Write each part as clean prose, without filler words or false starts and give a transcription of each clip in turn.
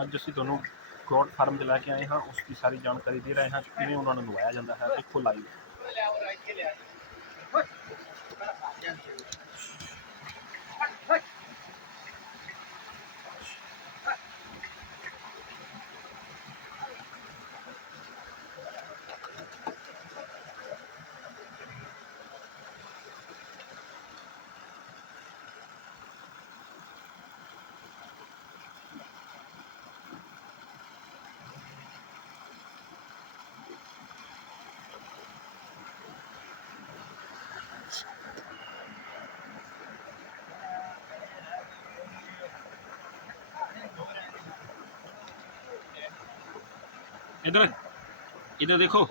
ਅੱਜ ਅਸੀਂ ਤੁਹਾਨੂੰ ਗੋਟ ਫਾਰਮ 'ਚ ਲੈ ਕੇ ਆਏ ਹਾਂ, ਉਸ ਦੀ ਸਾਰੀ ਜਾਣਕਾਰੀ ਦੇ ਰਹੇ ਹਾਂ ਕਿ ਕਿਵੇਂ ਉਹਨਾਂ ਨੂੰ ਨਵਾਇਆ ਜਾਂਦਾ ਹੈ। ਦੇਖੋ ਲਾਈਵ। इधर इधर देखो।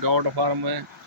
गॉड फार्म है।